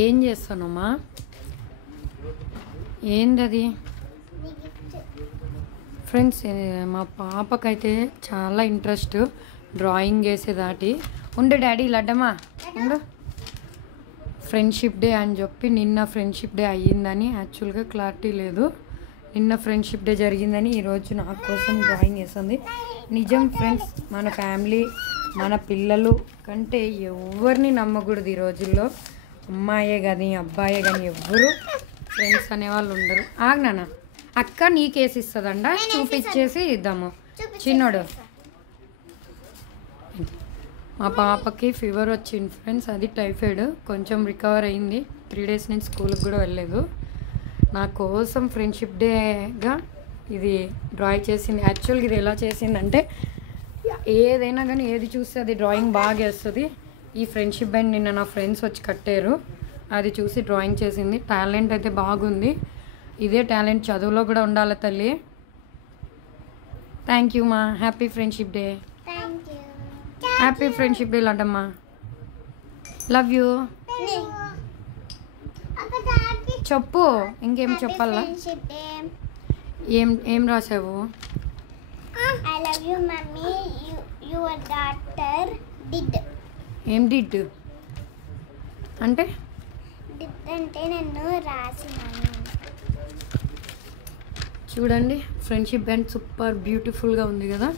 ఏం చేస్తానమ్మా? ఏందది? ఫ్రెండ్స్, మా పాపకైతే చాలా ఇంట్రెస్ట్ డ్రాయింగ్ వేసేదాటి. ఉండు డాడీ లడ్డమ్మా ఉండు. ఫ్రెండ్షిప్ డే అని చెప్పి నిన్న ఫ్రెండ్షిప్ డే అయ్యిందని, యాక్చువల్గా క్లారిటీ లేదు. నిన్న ఫ్రెండ్షిప్ డే జరిగిందని ఈరోజు నా కోసం డ్రాయింగ్ వేస్తుంది. నిజం ఫ్రెండ్స్, మన ఫ్యామిలీ మన పిల్లలు కంటే ఎవరిని నమ్మకూడదు ఈ రోజుల్లో. అమ్మాయే కానీ అబ్బాయే కానీ ఎవ్వరు ఫ్రెండ్స్ అనేవాళ్ళు ఉండరు. ఆగ్నానా అక్క నీకేసి ఇస్తుందంట, చూపించేసి ఇద్దాము. చిన్నోడు మా పాపకి ఫీవర్ వచ్చింది ఫ్రెండ్స్, అది టైఫాయిడ్. కొంచెం రికవర్ అయింది. 3 days నుంచి స్కూల్కి కూడా వెళ్ళలేదు. నా కోసం ఫ్రెండ్షిప్ డేగా ఇది డ్రాయింగ్ చేసింది. యాక్చువల్గా ఇది ఎలా చేసిందంటే, ఏదైనా కానీ ఏది చూస్తే అది డ్రాయింగ్ బాగా వేస్తుంది. ఈ ఫ్రెండ్షిప్ బ్యాండ్ నిన్న నా ఫ్రెండ్స్ వచ్చి కట్టారు, అది చూసి డ్రాయింగ్ చేసింది. టాలెంట్ అయితే బాగుంది. ఇదే టాలెంట్ చదువులో కూడా ఉండాలి తల్లి. థ్యాంక్ యూ మా. Happy friendship day. Happy friendship day లడ్డమ్మా. Love you. చెప్పు, ఇంకేం చెప్పాలా? ఏం రాసావు? I love you mummy, your daughter did. ఏం డిడ్ అంటే? Did అంటే నన్ను రాసినాను. చూడండి, ఫ్రెండ్షిప్ బ్యాండ్ సూపర్ బ్యూటిఫుల్గా ఉంది కదా.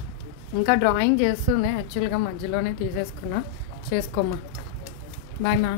ఇంకా డ్రాయింగ్ చేస్తుంది. యాక్చువల్గా మధ్యలోనే తీసేసుకున్నా. చేసుకోమ్మా. బాయ్ మా.